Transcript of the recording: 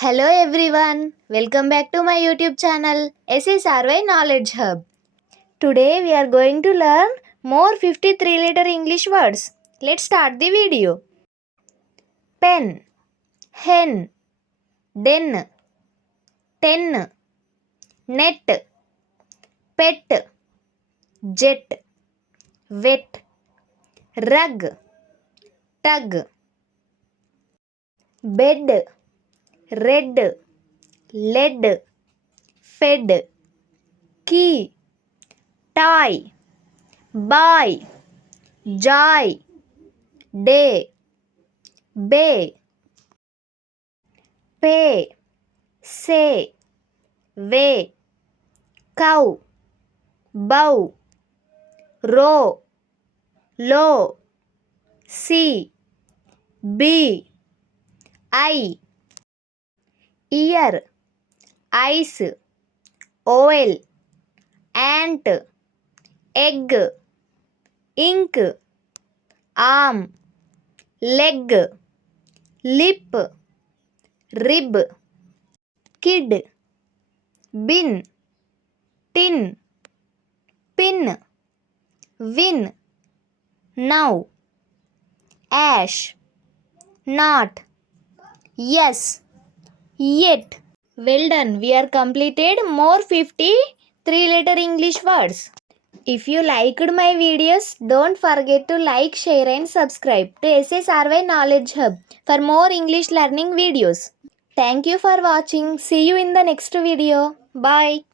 Hello everyone, welcome back to my YouTube channel SSRY Knowledge Hub. Today we are going to learn more 53 letter English words. Let's start the video. Pen, hen, den, ten, net, pet, jet, wet, rug, tug, bed, red, lead, fed, key, tie, buy, joy, day, bay, pay, say, way, cow, bow, row, low, see, be, eye, ear, ice, oil, ant, egg, ink, arm, leg, lip, rib, kid, bin, tin, pin, win, now, ash, not, yes, yet. Well done, we are completed more 53 letter English words. If you liked my videos, don't forget to like, share and subscribe to SSRY Knowledge Hub for more English learning videos. Thank you for watching. See you in the next video. Bye.